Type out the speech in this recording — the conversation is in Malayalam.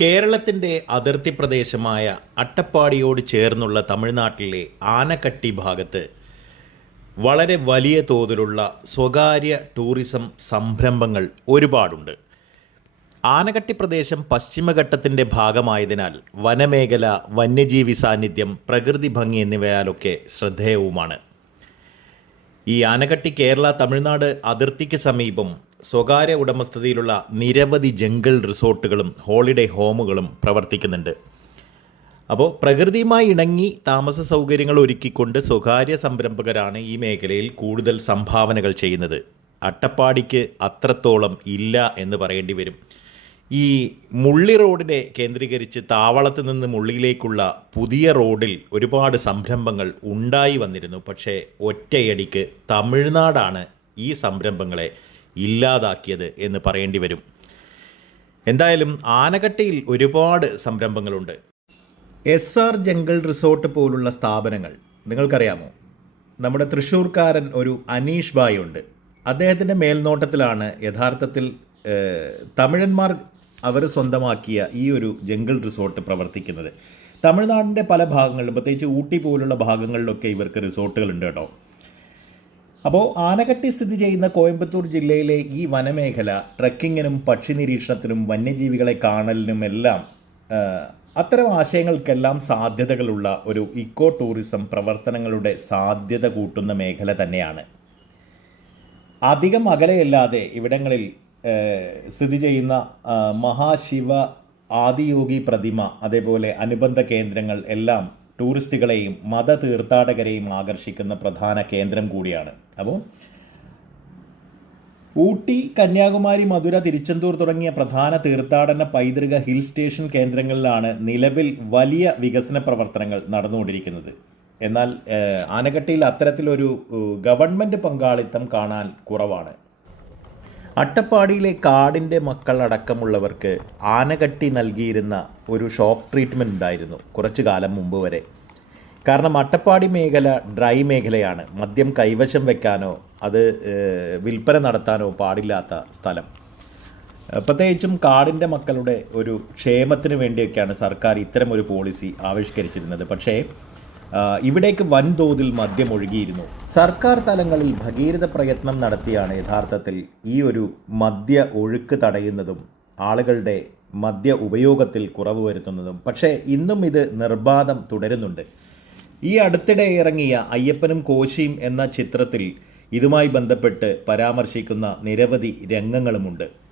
കേരളത്തിന്റെ അതിർത്തി പ്രദേശമായ അട്ടപ്പാടിയോട് ചേർന്നുള്ള തമിഴ്നാട്ടിലെ ആനക്കട്ടി ഭാഗത്ത് വളരെ വലിയ തോതിലുള്ള സ്വകാര്യ ടൂറിസം സംരംഭങ്ങൾ ഒരുപാടുണ്ട്. ആനക്കട്ടി പ്രദേശം പശ്ചിമഘട്ടത്തിന്റെ ഭാഗമായതിനാൽ വനമേഖല വന്യജീവി സാന്നിധ്യം പ്രകൃതി ഭംഗി എന്നിവയാലൊക്കെ ശ്രദ്ധേയവുമാണ്. ഈ ആനക്കട്ടി കേരള തമിഴ്നാട് അതിർത്തിക്ക് സമീപം സ്വകാര്യ ഉടമസ്ഥതയിലുള്ള നിരവധി ജംഗിൾ റിസോർട്ടുകളും ഹോളിഡേ ഹോമുകളും പ്രവർത്തിക്കുന്നുണ്ട്. അപ്പോൾ പ്രകൃതിയുമായി ഇണങ്ങി താമസ സൗകര്യങ്ങൾ ഒരുക്കിക്കൊണ്ട് സ്വകാര്യ സംരംഭകരാണ് ഈ മേഖലയിൽ കൂടുതൽ സംഭാവനകൾ ചെയ്യുന്നത്. അട്ടപ്പാടിക്ക് അത്രത്തോളം ഇല്ല എന്ന് പറയേണ്ടി വരും. ഈ മുള്ളി റോഡിനെ കേന്ദ്രീകരിച്ച് താവളത്ത് നിന്ന് മുള്ളിയിലേക്കുള്ള പുതിയ റോഡിൽ ഒരുപാട് സംരംഭങ്ങൾ ഉണ്ടായി വന്നിരുന്നു. പക്ഷേ ഒറ്റയടിക്ക് തമിഴ്നാടാണ് ഈ സംരംഭങ്ങളെ ഇല്ലാതാക്കിയത് എന്ന് പറയേണ്ടി വരും. എന്തായാലും ആനക്കട്ടയിൽ ഒരുപാട് സംരംഭങ്ങളുണ്ട്. എസ് ആർ ജംഗൾ റിസോർട്ട് പോലുള്ള സ്ഥാപനങ്ങൾ നിങ്ങൾക്കറിയാമോ? നമ്മുടെ തൃശ്ശൂർക്കാരൻ ഒരു അനീഷ് ബായ് ഉണ്ട്. അദ്ദേഹത്തിന്റെ മേൽനോട്ടത്തിലാണ് യഥാർത്ഥത്തിൽ തമിഴന്മാർ അവർ സ്വന്തമാക്കിയ ഈ ഒരു ജംഗിൾ റിസോർട്ട് പ്രവർത്തിക്കുന്നത്. തമിഴ്നാടിന്റെ പല ഭാഗങ്ങളിലും പ്രത്യേകിച്ച് ഊട്ടി പോലുള്ള ഭാഗങ്ങളിലൊക്കെ ഇവർക്ക് റിസോർട്ടുകളുണ്ട് കേട്ടോ. അപ്പോൾ ആനകട്ടി സ്ഥിതി ചെയ്യുന്ന കോയമ്പത്തൂർ ജില്ലയിലെ ഈ വനമേഖല ട്രക്കിങ്ങിനും പക്ഷി നിരീക്ഷണത്തിനും വന്യജീവികളെ കാണലിനും എല്ലാം അത്തരം ആശയങ്ങൾക്കെല്ലാം സാധ്യതകളുള്ള ഒരു ഇക്കോ ടൂറിസം പ്രവർത്തനങ്ങളുടെ സാധ്യത കൂട്ടുന്ന മേഖല തന്നെയാണ്. അധികം അകലെയല്ലാതെ ഇവിടങ്ങളിൽ സ്ഥിതി ചെയ്യുന്ന മഹാശിവ ആദിയോഗി പ്രതിമ അതേപോലെ അനുബന്ധ കേന്ദ്രങ്ങൾ എല്ലാം ടൂറിസ്റ്റുകളെയും മത തീർത്ഥാടകരെയും ആകർഷിക്കുന്ന പ്രധാന കേന്ദ്രം കൂടിയാണ്. അപ്പോൾ ഊട്ടി കന്യാകുമാരി മധുര തിരുച്ചെന്തൂർ തുടങ്ങിയ പ്രധാന തീർത്ഥാടന പൈതൃക ഹിൽ സ്റ്റേഷൻ കേന്ദ്രങ്ങളിലാണ് നിലവിൽ വലിയ വികസന പ്രവർത്തനങ്ങൾ നടന്നുകൊണ്ടിരിക്കുന്നത്. എന്നാൽ ആനകട്ടിയിൽ അത്തരത്തിലൊരു ഗവൺമെന്റ് പങ്കാളിത്തം കാണാൻ കുറവാണ്. അട്ടപ്പാടിയിലെ കാടിന്റെ മക്കൾ അടക്കമുള്ളവർക്ക് ആനകട്ടി നൽകിയിരുന്ന ഒരു ഷോക്ക് ട്രീറ്റ്മെന്റ് ഉണ്ടായിരുന്നു കുറച്ചു കാലം മുമ്പ് വരെ. കാരണം അട്ടപ്പാടി മേഖല ഡ്രൈ മേഖലയാണ്. മദ്യം കൈവശം വെക്കാനോ അത് വിൽപ്പന നടത്താനോ പാടില്ലാത്ത സ്ഥലം. പ്രത്യേകിച്ചും കാടിന്റെ മക്കളുടെ ഒരു ക്ഷേമത്തിന് വേണ്ടിയൊക്കെയാണ് സർക്കാർ ഇത്തരമൊരു പോളിസി ആവിഷ്കരിച്ചിരുന്നത്. പക്ഷേ ഇവിടേക്ക് വൻതോതിൽ മദ്യം ഒഴുകിയിരുന്നു സർക്കാർ തലങ്ങളിൽ ഭഗീരഥ പ്രയത്നം നടത്തിയാണ് യഥാർത്ഥത്തിൽ ഈ ഒരു മദ്യ ഒഴുക്ക് തടയുന്നതും ആളുകളുടെ മദ്യ ഉപയോഗത്തിൽ കുറവ് വരുത്തുന്നതും. പക്ഷേ ഇന്നും ഇത് നിർബാധം തുടരുന്നുണ്ട്. ഈ അടുത്തിടെ ഇറങ്ങിയ അയ്യപ്പനും കോശിയും എന്ന ചിത്രത്തിൽ ഇതുമായി ബന്ധപ്പെട്ട് പരാമർശിക്കുന്ന നിരവധി രംഗങ്ങളുമുണ്ട്.